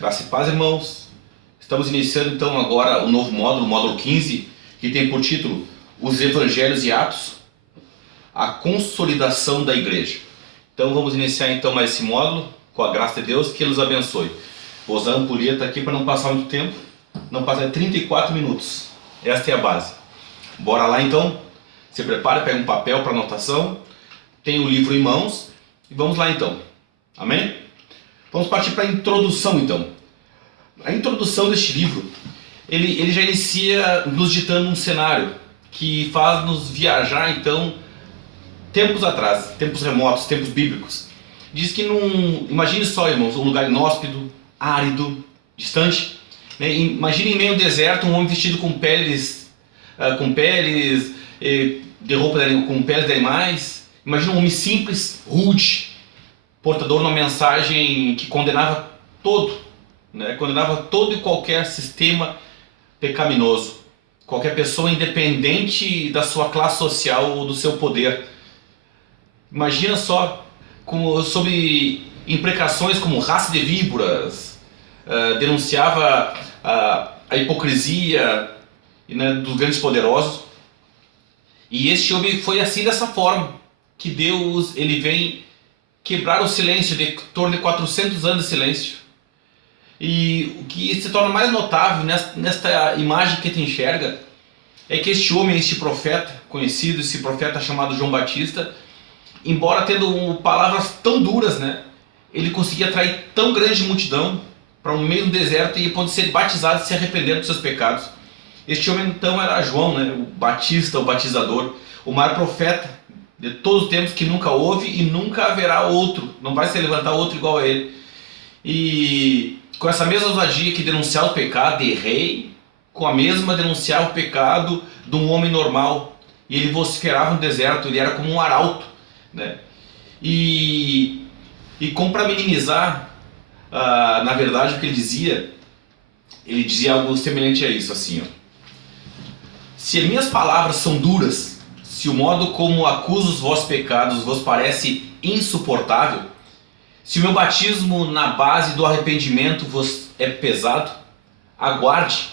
Graça e paz, irmãos. Estamos iniciando então agora o novo módulo, o módulo 15, que tem por título Os Evangelhos e Atos, a consolidação da igreja. Então vamos iniciar então mais esse módulo, com a graça de Deus, que Ele nos abençoe. Vou usar a ampulheta aqui para não passar muito tempo, não passar 34 minutos. Esta é a base. Bora lá então, se prepare, pega um papel para anotação, tem o livro em mãos e vamos lá então. Amém? Vamos partir para a introdução então. A introdução deste livro, ele já inicia nos ditando um cenário que faz nos viajar então tempos atrás, tempos remotos, tempos bíblicos. Diz que imagine só, irmãos, um lugar inóspito, árido, distante, né? Imagine em meio ao deserto um homem vestido com peles de roupa com peles de animais. Imagine um homem simples, rude, portador de uma mensagem que condenava todo, né? Condenava todo e qualquer sistema pecaminoso, qualquer pessoa independente da sua classe social ou do seu poder. Imagina só sobre imprecações como raça de víboras, denunciava a hipocrisia, né, dos grandes poderosos. E este homem foi assim, dessa forma que Deus ele vem quebrar o silêncio de torno de 400 anos de silêncio. E o que se torna mais notável nesta imagem que te enxerga é que este homem, este profeta conhecido, esse profeta chamado João Batista, embora tendo palavras tão duras, né, ele conseguia atrair tão grande multidão para um meio do deserto e pode ser batizado e se arrepender dos seus pecados. Este homem então era João, né, o Batista, o batizador, o maior profeta de todos os tempos, que nunca houve e nunca haverá outro, não vai se levantar outro igual a ele. E com essa mesma ousadia que denunciar o pecado de rei, com a mesma denunciar o pecado de um homem normal. E ele vociferava no deserto, ele era como um arauto, né? E como para minimizar, na verdade, o que ele dizia algo semelhante a isso, assim, ó. Se as minhas palavras são duras, se o modo como acuso os vossos pecados vos parece insuportável, se o meu batismo na base do arrependimento vos é pesado, aguarde,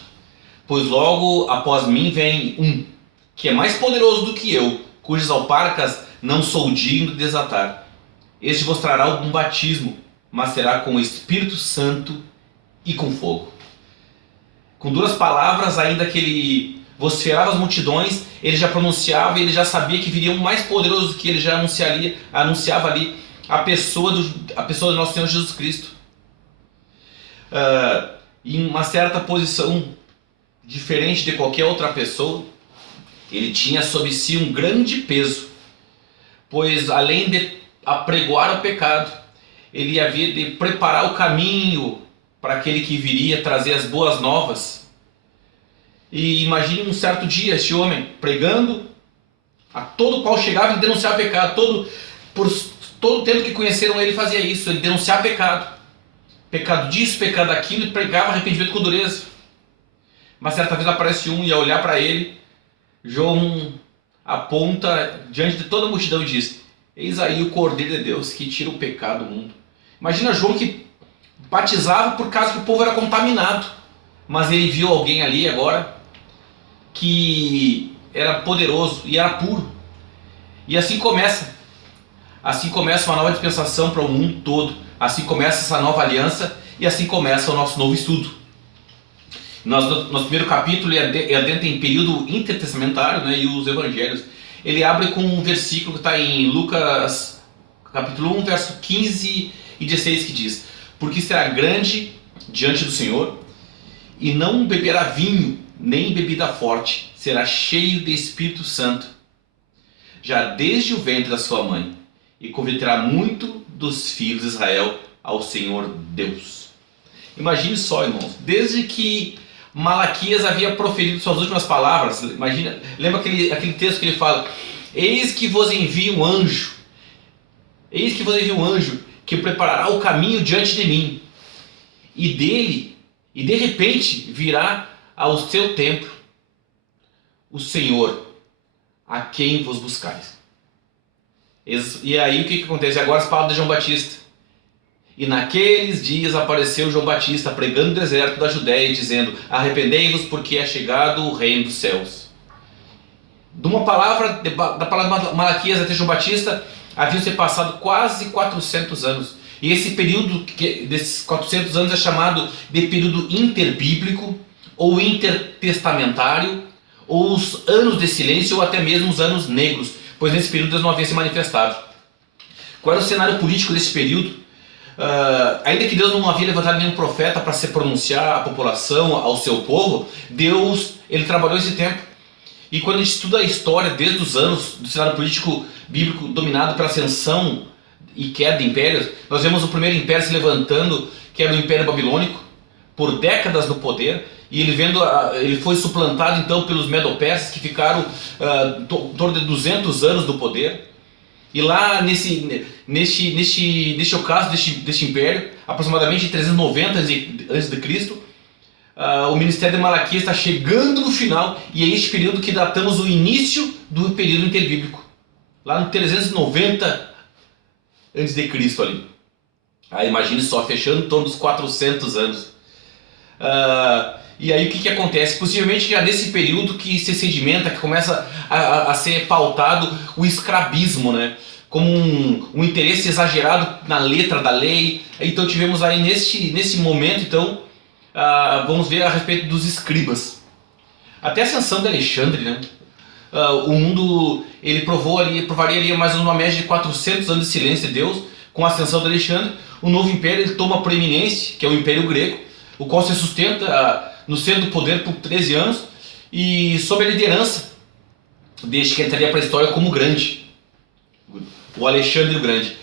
pois logo após mim vem um, que é mais poderoso do que eu, cujas alparcas não sou digno de desatar. Este vos trará um batismo, mas será com o Espírito Santo e com fogo. Com duras palavras, ainda que ele vociferava as multidões, ele já pronunciava, ele já sabia que viria um mais poderoso do que ele, já anunciava ali a pessoa do nosso Senhor Jesus Cristo. Em uma certa posição diferente de qualquer outra pessoa, ele tinha sobre si um grande peso, pois além de apregoar o pecado, ele havia de preparar o caminho para aquele que viria trazer as boas novas. E imagine um certo dia este homem pregando, a todo qual chegava e denunciava pecado. Por todo o tempo que conheceram ele fazia isso, ele denunciava pecado. Pecado disso, pecado daquilo, e pregava arrependimento com dureza. Mas certa vez aparece um e ao olhar para ele, João aponta diante de toda a multidão e diz: eis aí o Cordeiro de Deus que tira o pecado do mundo. Imagina João que batizava por causa que o povo era contaminado, mas ele viu alguém ali agora que era poderoso e era puro. E assim começa uma nova dispensação para o mundo todo. Assim começa essa nova aliança e assim começa o nosso novo estudo. Nosso primeiro capítulo é adentra em período intertestamentário, né, e os evangelhos. Ele abre com um versículo que está em Lucas capítulo 1, verso 15 e 16, que diz: porque será grande diante do Senhor, e não beberá vinho, nem bebida forte, será cheio de Espírito Santo, já desde o ventre da sua mãe, e converterá muito dos filhos de Israel ao Senhor Deus. Imagine só, irmãos, desde que Malaquias havia proferido suas últimas palavras, lembra aquele texto que ele fala: eis que vos envio um anjo, que preparará o caminho diante de mim, e de repente virá ao seu templo o Senhor, a quem vos buscais. E aí o que acontece? Agora as palavras de João Batista: E naqueles dias apareceu João Batista pregando no deserto da Judéia, dizendo: arrependei-vos, porque é chegado o reino dos céus. De uma palavra, da palavra Malaquias até João Batista, haviam se passado quase 400 anos. E esse período desses 400 anos é chamado de período interbíblico, ou intertestamentário, ou os anos de silêncio, ou até mesmo os anos negros, pois nesse período Deus não havia se manifestado. Qual era o cenário político desse período? Ainda que Deus não havia levantado nenhum profeta para se pronunciar à população, ao seu povo, Deus, ele trabalhou esse tempo. E quando a gente estuda a história desde os anos do cenário político bíblico dominado pela ascensão e queda de impérios, nós vemos o primeiro império se levantando, que era o Império Babilônico, por décadas no poder, e ele foi suplantado então pelos Medo-Persas, que ficaram em torno de 200 anos no poder. E lá neste ocaso deste império, aproximadamente em 390 a.C., o ministério de Malaquias está chegando no final, e é este período que datamos o início do período interbíblico, lá no 390 a.C. ali. Imagine só, fechando em torno dos 400 anos. E aí o que acontece? Possivelmente já nesse período que se sedimenta, que começa a ser pautado o escravismo, né? Como um interesse exagerado na letra da lei. Então tivemos aí nesse momento, então, vamos ver a respeito dos escribas. Até a ascensão de Alexandre, né? O mundo ele provaria ali mais ou menos uma média de 400 anos de silêncio de Deus. Com a ascensão de Alexandre, o novo império ele toma proeminência, que é o Império Grego, o qual se sustenta no centro do poder por 13 anos e sob a liderança deste que entraria para a história como grande, o Alexandre o Grande.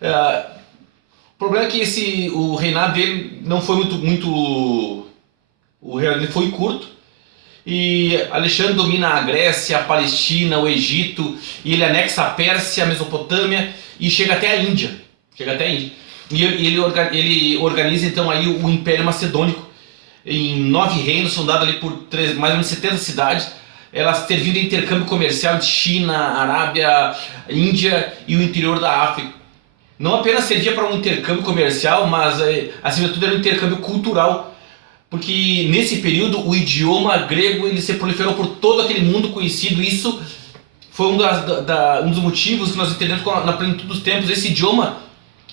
O problema é que o reinado dele não foi o reinado dele foi curto, e Alexandre domina a Grécia, a Palestina, o Egito, e ele anexa a Pérsia, a Mesopotâmia e chega até a Índia. E ele organiza então aí o Império Macedônico em 9 reinos, fundados ali por mais ou menos 70 cidades, elas servindo de intercâmbio comercial de China, Arábia, Índia e o interior da África. Não apenas servia para um intercâmbio comercial, mas acima de tudo era um intercâmbio cultural, porque nesse período o idioma grego ele se proliferou por todo aquele mundo conhecido. Isso foi um dos motivos que nós entendemos na plenitude dos tempos. Esse idioma,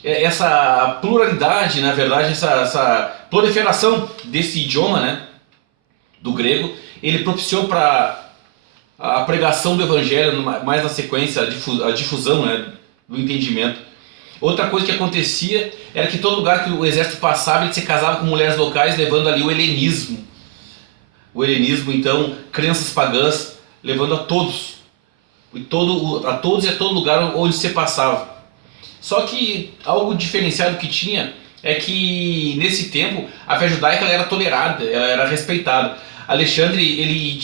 essa pluralidade, na verdade, essa proliferação desse idioma, né, do grego, ele propiciou para a pregação do evangelho, mais na sequência, a difusão, né, do entendimento. Outra coisa que acontecia era que todo lugar que o exército passava, ele se casava com mulheres locais, levando ali o helenismo. O helenismo, então, crenças pagãs, levando a todos e a todo lugar onde se passava. Só que algo diferenciado que tinha é que nesse tempo a fé judaica ela era tolerada, ela era respeitada. Alexandre ele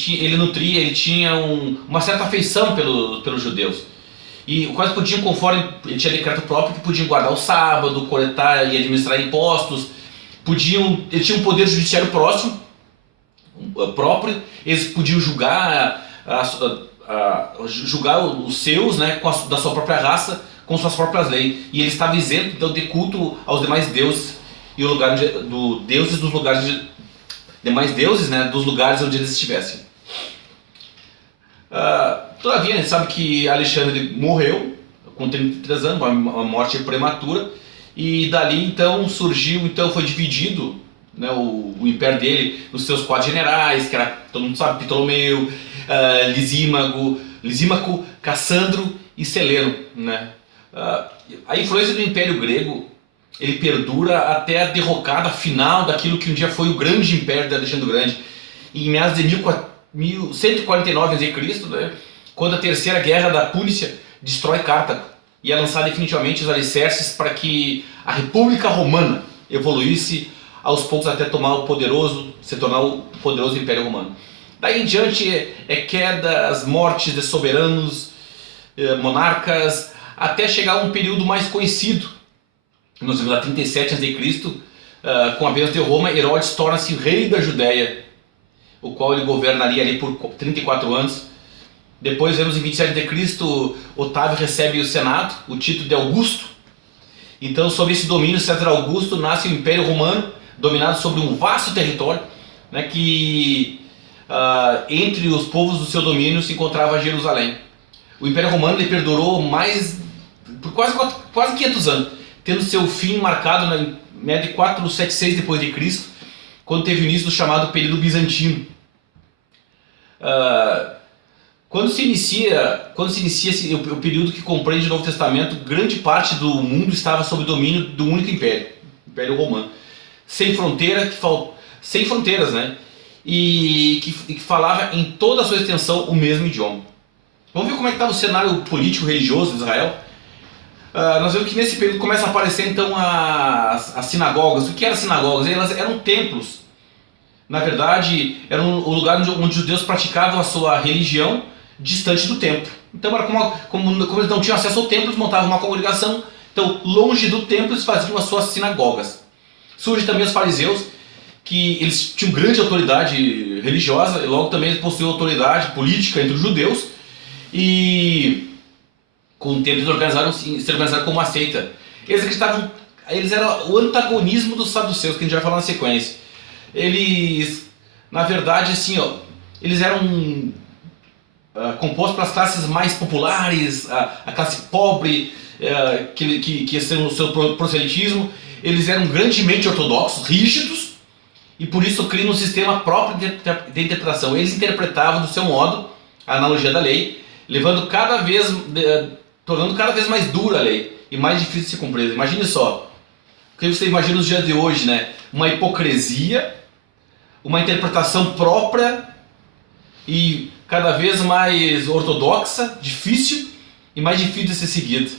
tinha uma certa afeição pelos judeus. E quase podiam, conforme ele tinha decreto próprio, que podiam guardar o sábado, coletar e administrar impostos, ele tinha um poder judiciário próprio, eles podiam julgar os seus, né, da sua própria raça, com suas próprias leis, e ele estava isento então de culto aos demais deuses e o lugar dos lugares demais deuses, né, dos lugares onde eles estivessem. Todavia, a gente sabe que Alexandre morreu com 33 anos, uma morte prematura, e dali então foi dividido, né, o império dele nos seus 4 generais, que era, todo mundo sabe, Ptolomeu, Lisímaco, Cassandro e Seleno, né? A influência do Império Grego ele perdura até a derrocada final daquilo que um dia foi o grande império de Alexandre o Grande, em meados de 1149 a.C., né, quando a Terceira Guerra da Púnica destrói Cartago e é lançar definitivamente os alicerces para que a República Romana evoluísse aos poucos até se tornar o poderoso Império Romano. Daí em diante quedas, mortes de soberanos, monarcas, até chegar a um período mais conhecido. Nós vemos a 37 a.C., com a bênção de Roma, Herodes torna-se rei da Judéia, o qual ele governaria ali por 34 anos. Depois vemos em 27 a.C., Otávio recebe o Senado, o título de Augusto, Então, sob esse domínio César Augusto, nasce o Império Romano, dominado sobre um vasto território, né, que entre os povos do seu domínio se encontrava Jerusalém. O Império Romano ele perdurou por quase 500 anos, tendo seu fim marcado na média de 476 depois de Cristo, quando teve início do chamado período bizantino. Quando se inicia o período que compreende o Novo Testamento, grande parte do mundo estava sob o domínio do único império, o Império Romano, sem fronteiras, né? E que falava em toda a sua extensão o mesmo idioma. Vamos ver como é que estava o cenário político religioso de Israel? Nós vemos que nesse período começa a aparecer então as sinagogas. O que eram sinagogas? Elas eram templos. Na verdade, era o lugar onde os judeus praticavam a sua religião distante do templo. Então, era como eles não tinham acesso ao templo, eles montavam uma congregação. Então, longe do templo, eles faziam as suas sinagogas. Surgem também os fariseus, que eles tinham grande autoridade religiosa, e logo também eles possuíam autoridade política entre os judeus. E com o tempo eles se organizaram como uma seita. Eles eram o antagonismo dos saduceus, que a gente vai falar na sequência. Eles, na verdade, assim, eles eram compostos pelas classes mais populares, a classe pobre, que são o seu proselitismo. Eles eram grandemente ortodoxos, rígidos, e por isso criam um sistema próprio de interpretação. Eles interpretavam do seu modo a analogia da lei, tornando cada vez mais dura a lei e mais difícil de ser cumprida. Imagine só, o que você imagina nos dias de hoje, né? Uma hipocrisia, uma interpretação própria e cada vez mais ortodoxa, difícil e mais difícil de ser seguida.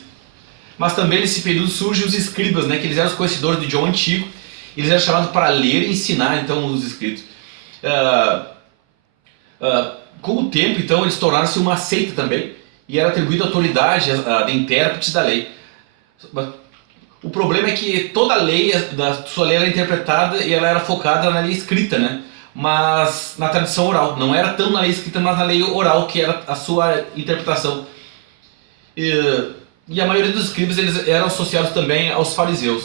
Mas também nesse período surgem os escribas, né, que eles eram os conhecedores do idioma antigo, eles eram chamados para ler e ensinar então os escritos. Com o tempo, então, eles tornaram-se uma seita também e era atribuída autoridade de intérpretes da lei. O problema é que toda a lei, sua lei era interpretada e ela era focada na lei escrita, né? Mas na tradição oral. Não era tão na lei escrita, mas na lei oral, que era a sua interpretação. E a maioria dos escribas eles eram associados também aos fariseus.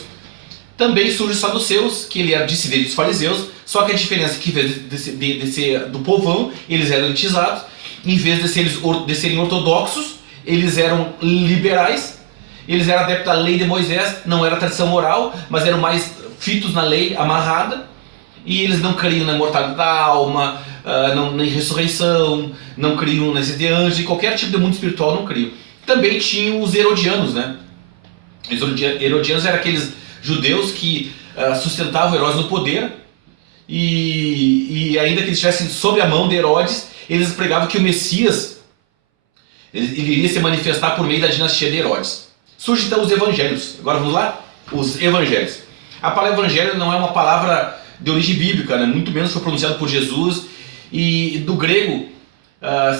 Também surge os saduceus, que ele era dissidente dos fariseus, só que a diferença é que, em vez de ser do povão, eles eram elitizados. Em vez de serem ortodoxos, eles eram liberais. Eles eram adeptos da lei de Moisés, não era tradição oral, mas eram mais fitos na lei amarrada. E eles não criam na imortalidade da alma, nem ressurreição, não criam na existência de anjos, e qualquer tipo de mundo espiritual não criam. Também tinham os herodianos, né? Os herodianos eram aqueles judeus que sustentavam Herodes no poder, e ainda que eles estivessem sob a mão de Herodes, eles pregavam que o Messias ele iria se manifestar por meio da dinastia de Herodes. Surgem então os evangelhos. Agora vamos lá? Os evangelhos. A palavra evangelho não é uma palavra de origem bíblica, né? Muito menos foi pronunciado por Jesus, e do grego,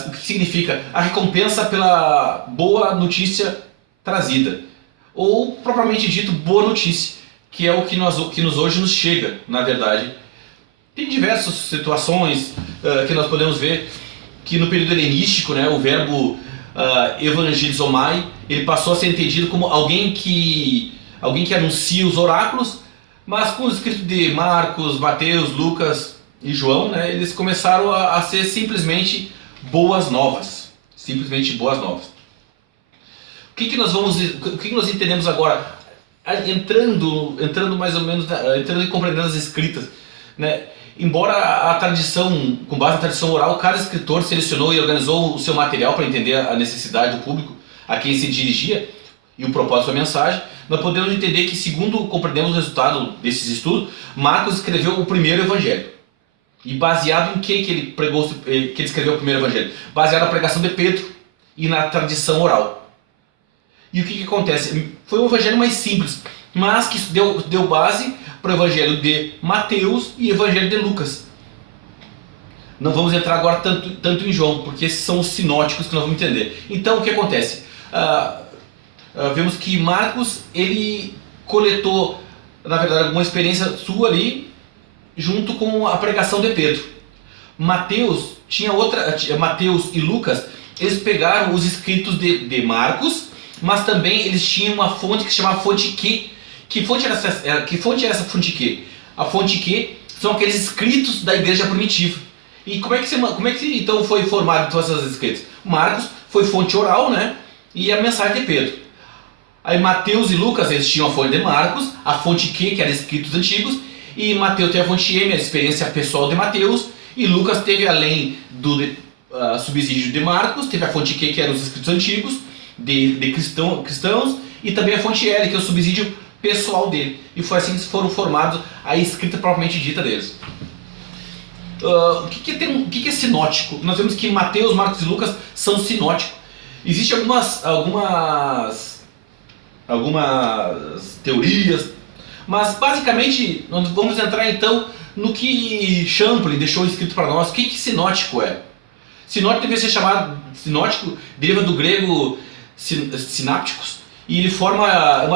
o que significa a recompensa pela boa notícia trazida, ou propriamente dito, boa notícia, que é o que hoje nos chega, na verdade. Tem diversas situações que nós podemos ver que no período helenístico, né, o verbo evangelizomai, ele passou a ser entendido como alguém que anuncia os oráculos, mas com os escritos de Marcos, Mateus, Lucas e João, né, eles começaram a ser simplesmente boas novas. Simplesmente boas novas. O que nós entendemos agora? Entrando mais ou menos, entrando e compreendendo as escritas, né? Embora a tradição, com base na tradição oral, cada escritor selecionou e organizou o seu material para entender a necessidade do público a quem se dirigia e o propósito da mensagem, nós podemos entender que, segundo compreendemos o resultado desses estudos, Marcos escreveu o primeiro evangelho. E baseado em que ele escreveu o primeiro evangelho? Baseado na pregação de Pedro e na tradição oral. E o que acontece? Foi um evangelho mais simples, mas que deu base para o evangelho de Mateus e o evangelho de Lucas. Não vamos entrar agora tanto em João, porque esses são os sinóticos que nós vamos entender. Então o que acontece? Vemos que Marcos ele coletou, na verdade, alguma experiência sua ali, junto com a pregação de Pedro. Mateus e Lucas, eles pegaram os escritos de Marcos, mas também eles tinham uma fonte que se chamava fonte Q. Que fonte era essa fonte Q? A fonte Q são aqueles escritos da igreja primitiva. E como é que então foi formado todas essas escritas? Marcos foi fonte oral, né? E a mensagem de Pedro. Aí Mateus e Lucas, eles tinham a fonte de Marcos, a fonte Q, que era escritos antigos, e Mateus teve a fonte M, a experiência pessoal de Mateus, e Lucas teve, além do subsídio de Marcos, teve a fonte Q, que eram os escritos antigos de cristãos, e também a fonte L, que é o subsídio pessoal dele. E foi assim que foram formados a escrita propriamente dita deles. O que é sinótico? Nós vemos que Mateus, Marcos e Lucas são sinóticos. Existem algumas teorias, mas basicamente nós vamos entrar então no que Champlin deixou escrito para nós. O que sinótico é? Sinótico deve ser chamado, sinótico deriva do grego sinápticos, e ele é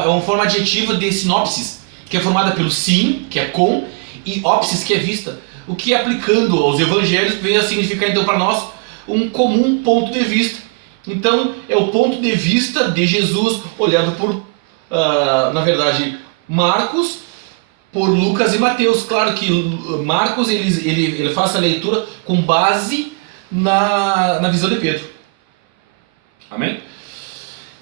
uma forma adjetiva de sinopsis, que é formada pelo sim, que é com, e ópsis, que é vista. O que, aplicando aos evangelhos, vem a significar então para nós um comum ponto de vista. Então é o ponto de vista de Jesus olhado por, na verdade, Marcos, por Lucas e Mateus. Claro que Marcos ele faz a leitura com base na visão de Pedro. Amém?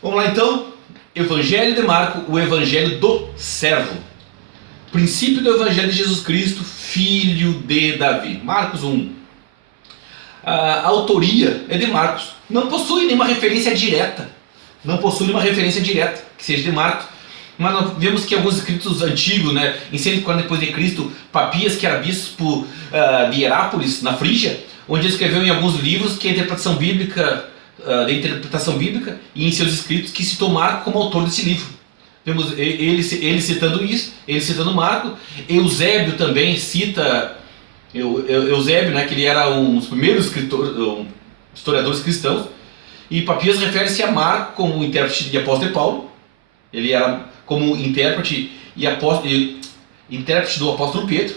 Vamos lá então. Evangelho de Marcos, o evangelho do servo. Princípio do evangelho de Jesus Cristo, filho de Davi. Marcos 1. A autoria é de Marcos. Não possui nenhuma referência direta. Que seja de Marcos. Mas nós vemos que alguns escritos antigos, né, em 140 depois de Cristo, Papias, que era bispo de Herápolis, na Frígia, onde ele escreveu em alguns livros que a interpretação bíblica, e em seus escritos, que citou Marcos como autor desse livro. Vemos ele citando isso, ele citando Marcos. Eusébio também cita Eusébio, né, que ele era um dos primeiros historiadores cristãos. E Papias refere-se a Marcos como intérprete de apóstolo de Paulo. Ele era como intérprete do apóstolo Pedro.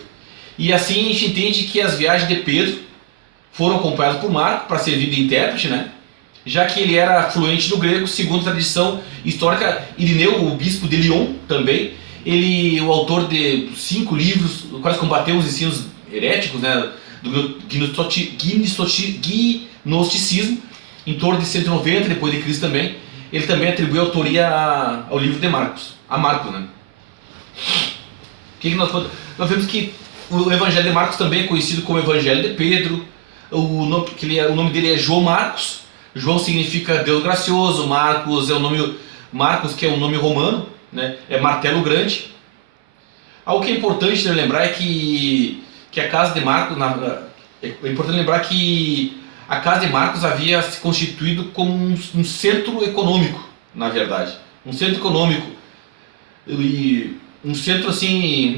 E assim a gente entende que as viagens de Pedro foram acompanhadas por Marcos para servir de intérprete, né? Já que ele era fluente no grego, segundo a tradição histórica. Irineu, o bispo de Lyon, também, o autor de 5 livros, quais combateu os ensinos heréticos, né, do gnosticismo, em torno de 190 depois de Cristo também. Ele também atribuiu a autoria ao livro de Marcos, a Marcos, né? Nós vemos que o evangelho de Marcos também é conhecido como evangelho de Pedro. O nome dele é João Marcos. João significa Deus gracioso. Marcos que é um nome romano, né? É martelo grande. Algo que é importante de lembrar é que a casa de Marcos, a casa de Marcos havia se constituído como um centro econômico, na verdade. Um centro econômico. E um centro assim,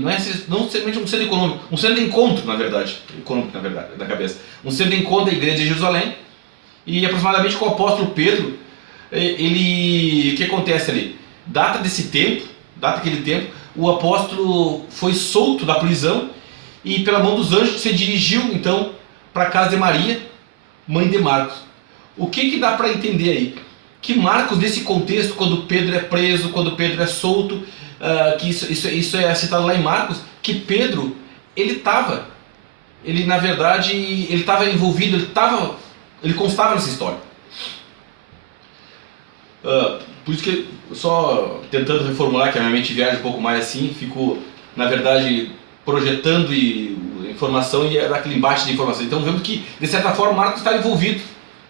não simplesmente um centro econômico, um centro de encontro, na verdade. Econômico, na verdade, na cabeça. Um centro de encontro da igreja de Jerusalém. E aproximadamente com o apóstolo Pedro, o que acontece ali? Data aquele tempo, o apóstolo foi solto da prisão e pela mão dos anjos se dirigiu então para a casa de Maria, mãe de Marcos. O que dá para entender aí? Que Marcos, nesse contexto, quando Pedro é preso, quando Pedro é solto, que isso é citado lá em Marcos, que Pedro, na verdade, ele estava envolvido, ele constava nessa história. Por isso que, só tentando reformular, que a minha mente viaja um pouco mais assim, fico, na verdade, projetando informação e aquele embate de informação. Então vemos que, de certa forma, Marcos está envolvido,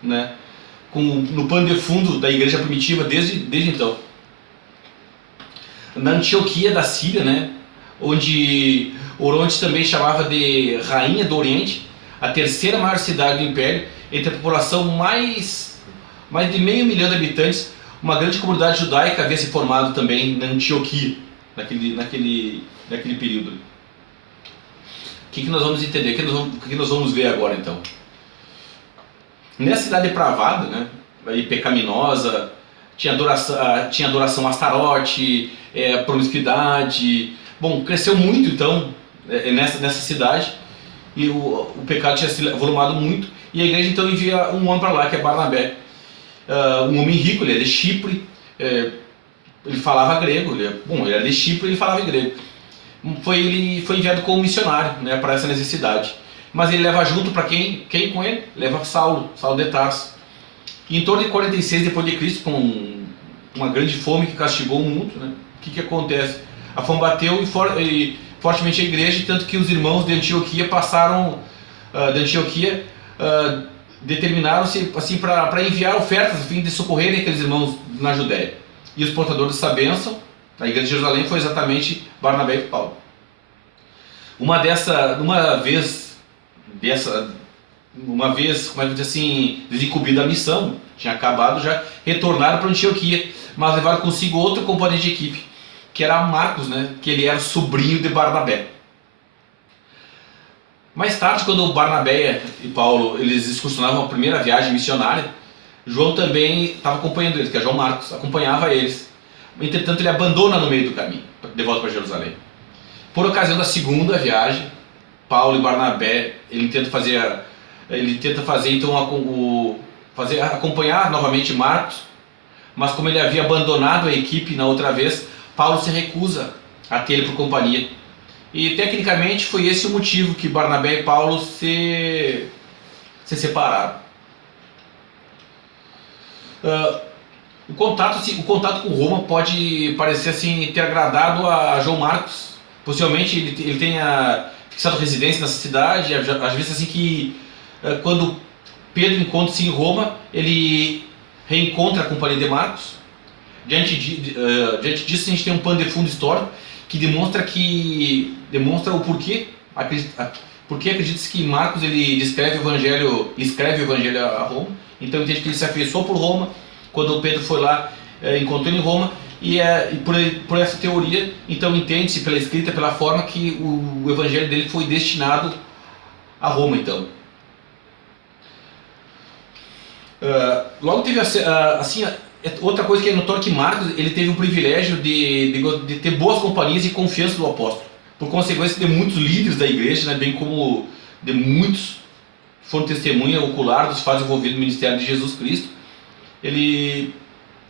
né, no pano de fundo da igreja primitiva desde então. Na Antioquia da Síria, né, onde Oronte também chamava de Rainha do Oriente, a terceira maior cidade do Império, entre a população mais de 500 mil de habitantes, uma grande comunidade judaica havia se formado também na Antioquia, naquele período. O que nós vamos entender? O que nós vamos ver agora então? Nessa cidade depravada, né, e pecaminosa, tinha adoração a Astarote, promiscuidade. Bom, cresceu muito então nessa cidade, e o pecado tinha se volumado muito, e a igreja então envia um homem para lá, que é Barnabé, um homem rico, ele é de Chipre, ele falava grego, ele era de Chipre e ele falava grego. Ele foi enviado como missionário, né, para essa necessidade. Mas ele leva junto para quem com ele? Leva Saulo de Tarso. E em torno de 46 depois de Cristo, com uma grande fome que castigou o mundo, né, o que acontece? A fome bateu e fortemente a igreja, tanto que os irmãos de Antioquia determinaram-se assim, para enviar ofertas a fim de socorrerem aqueles irmãos na Judéia. E os portadores dessa bênção, a igreja de Jerusalém, foi exatamente Barnabé e Paulo. Uma vez, como é que diz assim, desincumbida a missão, tinha acabado já, retornaram para Antioquia, mas levaram consigo outro componente de equipe, que era Marcos, né, que ele era sobrinho de Barnabé. Mais tarde, quando Barnabé e Paulo eles excursionavam a primeira viagem missionária, João também estava acompanhando eles, que é João Marcos, acompanhava eles. Entretanto, ele abandona no meio do caminho, de volta para Jerusalém. Por ocasião da segunda viagem, Paulo e Barnabé, ele tenta fazer então acompanhar novamente Marcos, mas como ele havia abandonado a equipe na outra vez, Paulo se recusa a ter ele por companhia. E tecnicamente foi esse o motivo que Barnabé e Paulo se separaram. O contato com Roma pode parecer assim ter agradado a João Marcos. Possivelmente ele tenha fixado residência nessa cidade. Às vezes assim que quando Pedro encontra-se em Roma, ele reencontra a companhia de Marcos. Diante disso a gente tem um pano de fundo histórico que demonstra o porquê acredita-se que Marcos ele escreve o evangelho a Roma. Então entende que ele se afeiçoou por Roma quando Pedro foi lá, encontrou ele em Roma, e por essa teoria, então entende-se pela escrita, pela forma que o evangelho dele foi destinado a Roma. Então logo teve assim, outra coisa que é notório, que Marcos ele teve o privilégio de ter boas companhias e confiança do apóstolo, por consequência de muitos líderes da igreja, né, bem como de muitos que foram testemunha ocular dos fatos envolvidos no ministério de Jesus Cristo.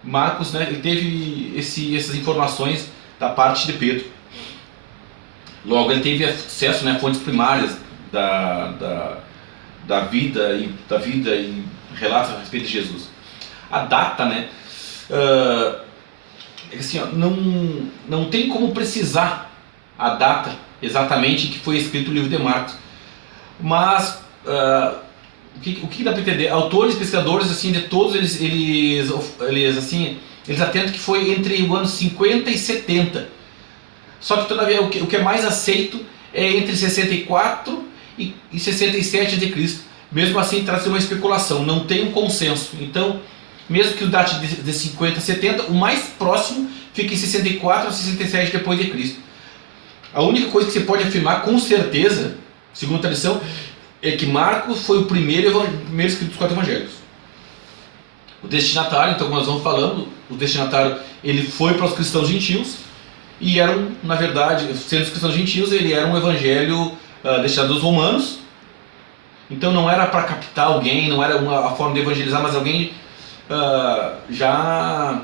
Marcos, né, ele teve essas informações da parte de Pedro. Logo ele teve acesso, né, a fontes primárias da vida e relatos a respeito de Jesus. A data, né, assim, não tem como precisar a data exatamente que foi escrito o livro de Marcos, mas o que dá para entender? Autores, pesquisadores, assim, de todos eles atentam que foi entre o ano 50 e 70. Só que todavia o que é mais aceito é entre 64 e 67 a.C. Mesmo assim, trata-se uma especulação, não tem um consenso. Então, mesmo que o date de 50 a 70, o mais próximo fica em 64 a 67 depois de Cristo. A única coisa que você pode afirmar com certeza, segundo a tradição, é que Marcos foi o primeiro escrito dos 4 evangelhos. O destinatário, então, como nós vamos falando, o destinatário ele foi para os cristãos gentios, e na verdade, sendo os cristãos gentios, ele era um evangelho destinado aos romanos. Então não era para captar alguém, não era a forma de evangelizar, mas alguém já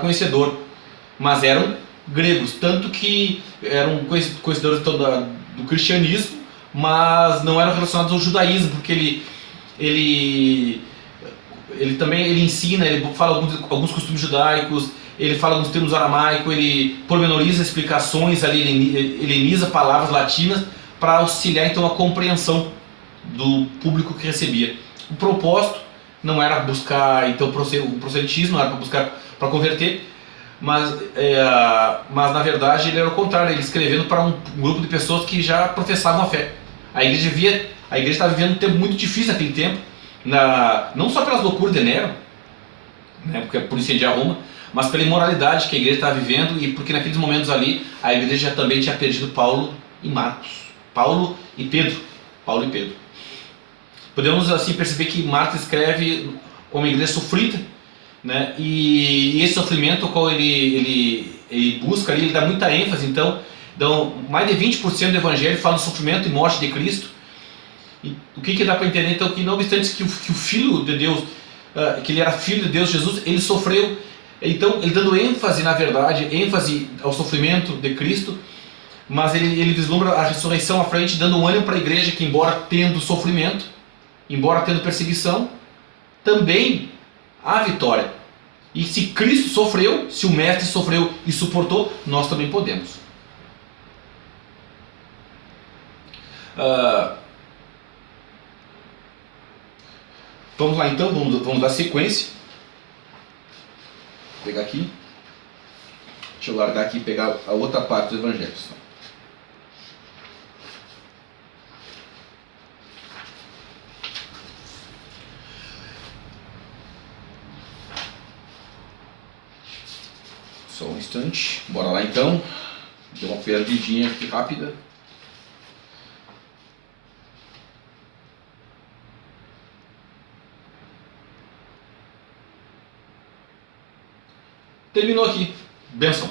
conhecedor. Mas eram gregos, tanto que eram conhecedores do cristianismo, mas não eram relacionados ao judaísmo, porque ele também ensina, ele fala alguns costumes judaicos, ele fala alguns termos aramaicos, ele pormenoriza explicações, ali, heleniza palavras latinas para auxiliar então a compreensão do público que recebia. O propósito não era buscar então o proselitismo, não era para buscar para converter, mas na verdade ele era o contrário, ele escrevendo para um grupo de pessoas que já professavam a fé. A igreja estava vivendo um tempo muito difícil naquele tempo, não só pelas loucuras de Nero, né, porque por incendiar Roma, mas pela imoralidade que a igreja estava vivendo, e porque naqueles momentos ali a igreja também tinha perdido Paulo e Pedro. Podemos assim perceber que Marcos escreve como uma igreja sofrida, né? E esse sofrimento ao qual ele busca ali, ele dá muita ênfase. Então mais de 20% do evangelho fala do sofrimento e morte de Cristo. E o que dá para entender então? Que não obstante que o Filho de Deus, que ele era Filho de Deus, Jesus, ele sofreu Então, ele dando ênfase, na verdade, ênfase ao sofrimento de Cristo, mas ele vislumbra a ressurreição à frente, dando um ânimo para a igreja que, embora tendo sofrimento, embora tendo perseguição, também há vitória. E se Cristo sofreu, se o Mestre sofreu e suportou, nós também podemos. Vamos lá então, vamos dar sequência. Vou pegar aqui. Deixa eu largar aqui e pegar a outra parte do Evangelho. Só um instante. Bora lá então. Deu uma perdidinha aqui rápida. Terminou aqui. Benção.